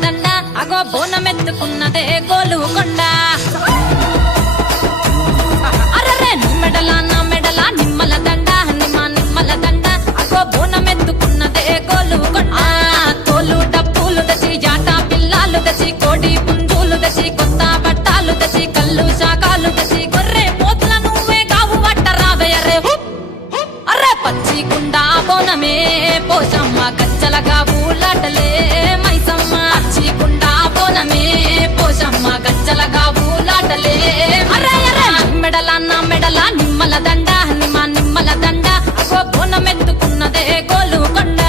దండ అగో బోనమెత్తుకున్నదే గోలుకొండ అరరే నీ మెడల నా మెడల నిమ్మల దండ నిమ్మల దండ అగో బోనమెత్తుకున్నదే గోలుకొండ తోలు డప్పులు దచి జాట పిల్లాలు దచి కోడి పుంజులు దచి కొత్త బట్టాలు దచి కళ్ళు శాకాలు దచి గొర్రె పోతుల నువ్వే కావు వట్ట రావయ్యరే అర్రే పచ్చి గుండా బోనమే పోషమ్మ గజ్జలగా ఊలాటలే మైసమ్మ పచ్చి గుండా బోనమే పోషమ్మ గజ్జలగా ఊలాటలే అర్రే అర్రే మెడల నా మెడల నిమ్మల దండ నిమ్మల దండ అగో బోనమెత్తుకున్నదే గోలుకొండ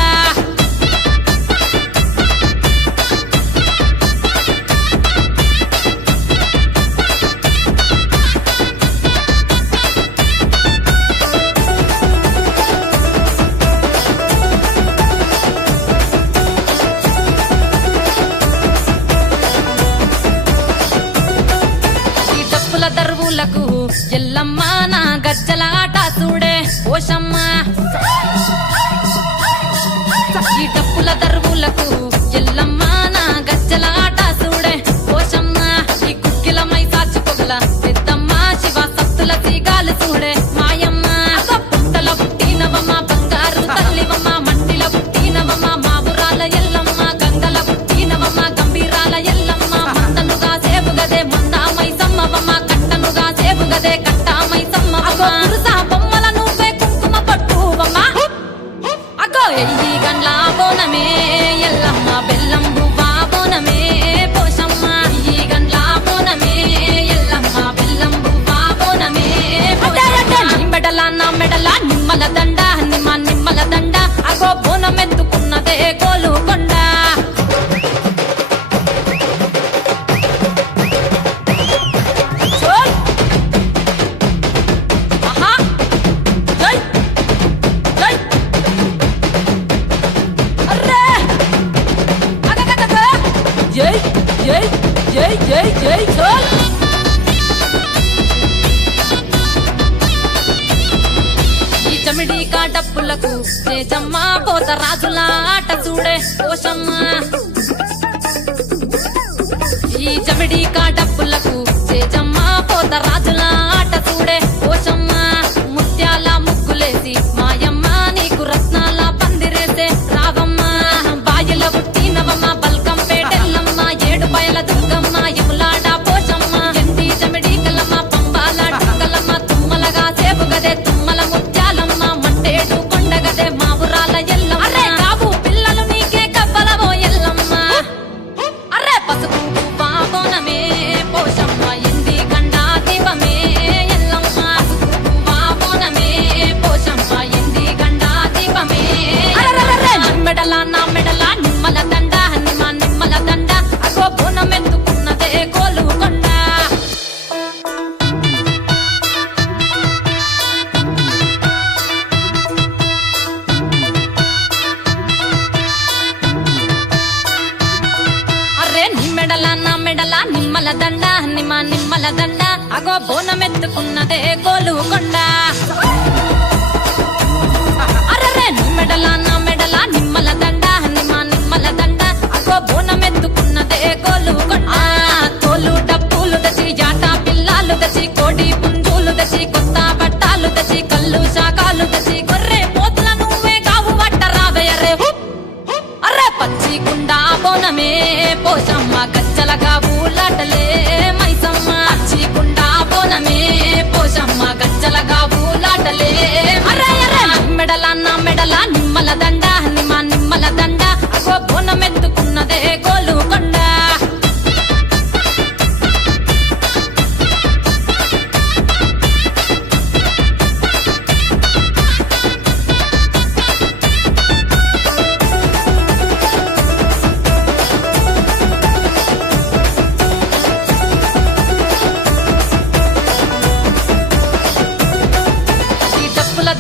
దరువులకు ఎల్లమ్మ నా గజ్జల ఆట చూడే పోషమ్మ ఈ డప్పుల దరువులకు ఎల్లమ్మ నా గజ్జల ఆట చూడే పోషమ్మ ఈ కుక్కిల మై సాచి పొగల పెద్దమ్మ శివ సత్తుల తీగాలు చూడే మాయమ్మ పుట్టల పుట్టినవమ్మ బంగారు తల్లివమ్మ మంటిల పుట్టినవమ్మ మావురాల ఎల్లమ్మ గంగల పుట్టినవమ్మ గంభీరాల ఎల్లమ్మ మందనుగా సేపుగదే మందామై సమ్మవమ్మ గదే కట్టామై సమ్మవమ్మ పురుసా బొమ్మల నువ్వే కుంకుమ పట్టువమ్మ అగో ఎయ్యి గండ్ల బోనమే ఎల్లమ్మ బెల్లం బువ్వా బోనమే పోషమ్మ ఎయ్యి గండ్ల బోనమే ఎల్లమ్మ బెల్లం బువ్వా బోనమే నీ మెడల నా మెడల నిమ్మల దండ నిమ్మల దండ అగో బోనమెత్తుకున్నదే గోలుకొండ ఈ చమిడి కాటప్పులకు తేజమ్మ పోత రాజుల ఆట చూడే పోషమ్మ ఈ చమిడి కాటప్పులకు తేజమ్మ పోత రాజుల ఆట చూడే పోషమ్మ ముత్యాల ముగ్గులేసి మాయమ్మ నీకు రత్నాల పందిరేసే రావమ్మ బాయిల పుట్టినవమ్మ బల్కం పేటెల్లమ్మ ఏడు బయల దుర్గమ్మ యములాడ పోషమ్మ ఎండి చమిడి కలమ్మ పంబాల డుక్కలమ్మ తుమ్మలగా సేపుగదే తుమ్మల ముత్యాలమ్మ మంటేడు కొండగదే మావురాల ఎల్లమ్మ అరే కావు పిల్లలు నీకే కవ్వలవో ఎల్లమ్మ అరే పసుపు బోనమే పోషమ్మ ఎండి గండా దీపమే ఎల్లమ్మ పసుపు బోనమే పోషమ్మ ఎండి గండా దీపమే మెడల నా మెడల నిమ్మల దండ నిమ్మల దండ అగో బోనమెత్తుకున్నదే గోలుకొండ అరే నీ మెడల నా మెడల నిమ్మల దండ నిమ్మల దండ అగో బోనమెత్తుకున్నదే గోలుకొండ అరే నీ మెడల నా మెడల నిమ్మల దండ నిమ్మల దండ అగో బోనమెత్తుకున్నదే గోలుకొండ తోలు డప్పులు దచి జాట పిల్లాలు దచి కోడి పుంజులు దచి కొత్త బట్టాలు దచి కళ్ళు శాకాలు దచి గొర్రె పోతుల నువ్వే కావు వట్ట రావయ్యరే అర్రే పచ్చి గుండా బోనమే పోషమ్మ గజ్జలగా ఊలాటలే మైసమ్మ పచ్చి గుండా బోనమే పోషమ్మ గజ్జలగా ఊలాటలే అర్రే అర్రే మెడల నా మెడల నిమ్మల దండ నిమ్మల దండ అగో బోనమెత్తుకున్నదే గోలుకొండ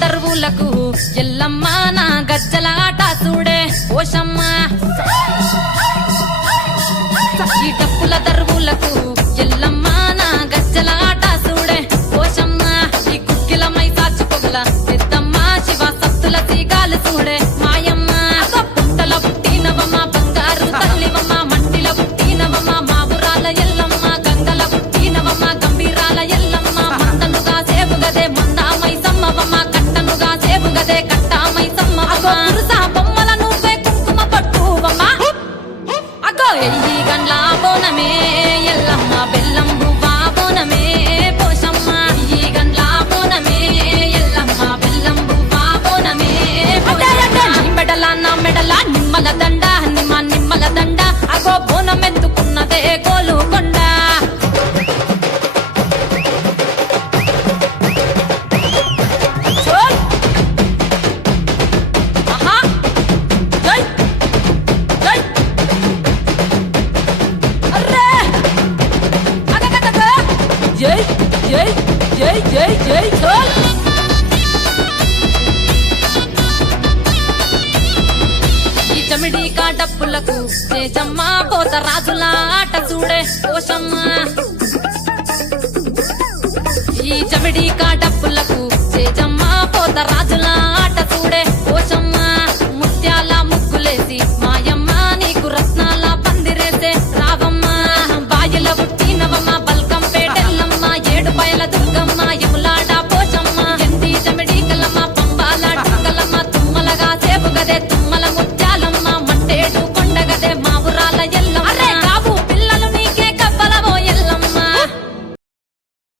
దరువులకు ఎల్లమ్మ నా గజ్జల ఆట చూడే పోషమ్మ ఈ డప్పుల దరువులకు ఎల్లమ్మ నా గజ్జల ఆట చూడే పోషమ్మ ఈ కుక్కిల మై సాచి పొగల పెద్దమ్మ శివ సత్తుల తీగాలు చూడే మాయమ్మ పుట్టల పుట్టినవమ్మ బంగారు తల్లివమ్మ మంటి అగో బోనమెత్తుకున్నదే గోలుకొండ చోల్ ఆహా జై జై అర్రే అగగగగ జై జై జై జై జై చోల్ ఈ చమిడి కాటప్పులకు చేజమ్మ పోత రాజుల ఆట చూడే పోషమ్మ ఈ చమిడి కాటప్పులకు చేజమ్మ పోత రాజుల